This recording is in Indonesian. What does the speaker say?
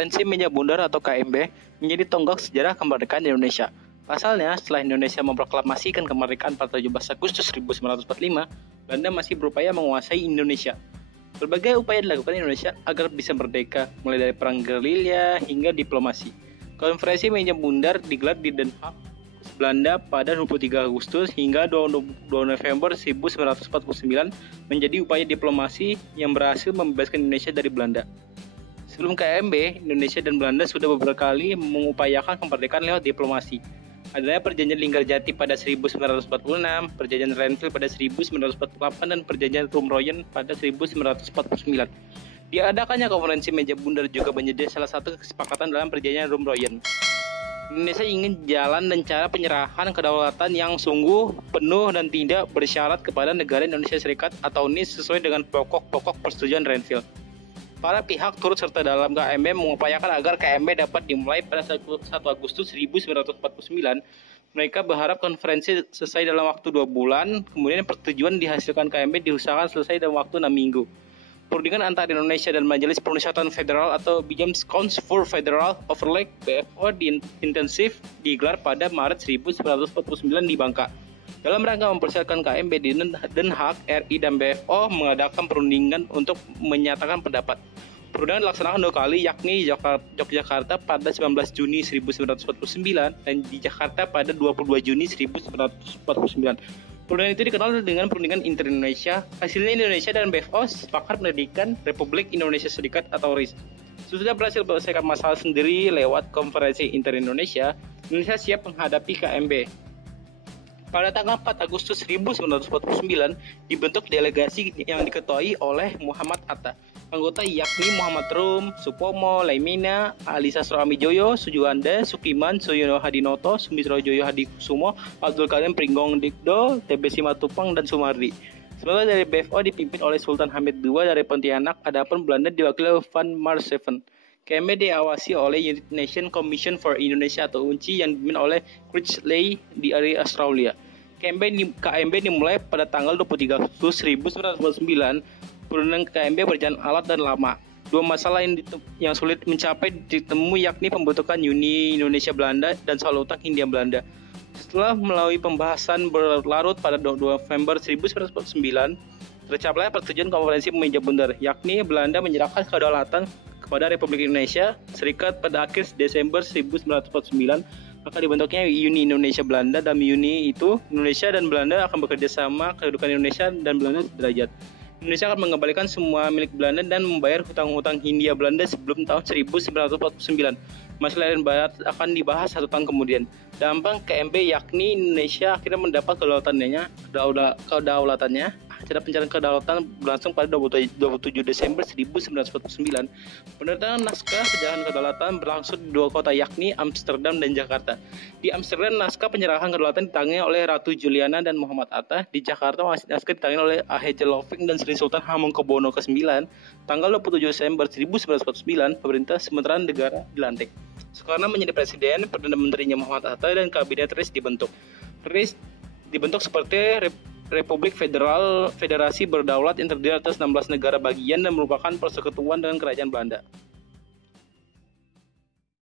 Konferensi Meja Bundar atau KMB menjadi tonggak sejarah kemerdekaan Indonesia. Pasalnya, setelah Indonesia memproklamasikan kemerdekaan pada 17 Agustus 1945, Belanda masih berupaya menguasai Indonesia. Berbagai upaya dilakukan Indonesia agar bisa merdeka, mulai dari perang gerilya hingga diplomasi. Konferensi Meja Bundar digelar di Den Haag, Belanda pada 23 Agustus hingga 2 November 1949 menjadi upaya diplomasi yang berhasil membebaskan Indonesia dari Belanda. Sebelum KMB, Indonesia dan Belanda sudah beberapa kali mengupayakan kemerdekaan lewat diplomasi. Adanya perjanjian Linggarjati pada 1946, perjanjian Renville pada 1948, dan perjanjian Rumroyen pada 1949. Diadakannya konferensi Meja Bundar juga menjadi salah satu kesepakatan dalam perjanjian Rumroyen. Indonesia ingin jalan dan cara penyerahan kedaulatan yang sungguh, penuh, dan tidak bersyarat kepada negara Indonesia Serikat atau NIS sesuai dengan pokok-pokok persetujuan Renville. Para pihak turut serta dalam KMB mengupayakan agar KMB dapat dimulai pada 1 Agustus 1949. Mereka berharap konferensi selesai dalam waktu 2 bulan, kemudian persetujuan dihasilkan KMB diusahakan selesai dalam waktu 6 minggu. Perundingan antara Indonesia dan Majelis Permusyawaratan Federal atau Bijams Council for Federal Overleg BFO intensif digelar pada Maret 1949 di Bangka. Dalam rangka mempersiapkan KMB di Den Haag, RI dan BFO mengadakan perundingan untuk menyatakan pendapat. Perundingan dilaksanakan 2 kali, yakni Yogyakarta pada 19 Juni 1949 dan di Jakarta pada 22 Juni 1949. Perundingan itu dikenal dengan Perundingan Inter-Indonesia. Hasilnya Indonesia dan BFO sepakat mendirikan Republik Indonesia Serikat atau RIS. Sesudah berhasil menyelesaikan masalah sendiri lewat Konferensi Inter-Indonesia, Indonesia siap menghadapi KMB. Pada tanggal 4 Agustus 1949 dibentuk delegasi yang diketuai oleh Muhammad Hatta. Anggota yakni Muhammad Rum, Supomo, Laimina, Ali Sastroamidjojo, Sujuanda, Sukiman, Suyono Hadinoto, Sumisrojoyo Hadikusumo, Abdul Karim Pringgong Dikdo, TB Simatupang, dan Sumardi. Sementara dari BFO dipimpin oleh Sultan Hamid II dari Pontianak, adapun Belanda diwakili oleh Van Marszeven. KMB diawasi oleh United Nations Commission for Indonesia atau UNCI yang dipimpin oleh Critchley dari Australia. KMB dimulai pada tanggal 23 Agustus 1949. Perundingan KMB berjalan alat dan lama. 2 masalah yang sulit mencapai ditemui yakni pembentukan Uni Indonesia Belanda dan soal utang Hindia Belanda. Setelah melalui pembahasan berlarut pada 2 November 1949, tercapailah persetujuan konferensi Meja Bundar, yakni Belanda menyerahkan kedaulatan kepada Republik Indonesia Serikat pada akhir Desember 1949. Maka dibentuknya Uni Indonesia Belanda. Dalam Uni itu, Indonesia dan Belanda akan bekerja sama, kedudukan Indonesia dan Belanda sederajat. Indonesia akan mengembalikan semua milik Belanda dan membayar hutang-hutang Hindia Belanda sebelum tahun 1949. Masalah lain barat akan dibahas 1 tahun kemudian. Dampak KMB yakni Indonesia akhirnya mendapat kedaulatannya. Acara pencarian kedaulatan berlangsung pada 27 Desember 1949. Penerbitan naskah pencarian kedaulatan berlangsung di 2 kota yakni Amsterdam dan Jakarta. Di Amsterdam naskah penyerahan kedaulatan ditangani oleh Ratu Juliana dan Muhammad Atta. Di Jakarta naskah ditangani oleh A.H. Loving dan Sri Sultan Hamengkubuwono ke-9. Tanggal 27 Desember 1949, pemerintah sementara negara dilantik. Soekarno menjadi presiden, Perdana Menterinya Muhammad Atta, dan kabinet RIS dibentuk. RIS dibentuk seperti Republik Federasi berdaulat yang terdiri atas 16 negara bagian dan merupakan persekutuan dengan Kerajaan Belanda.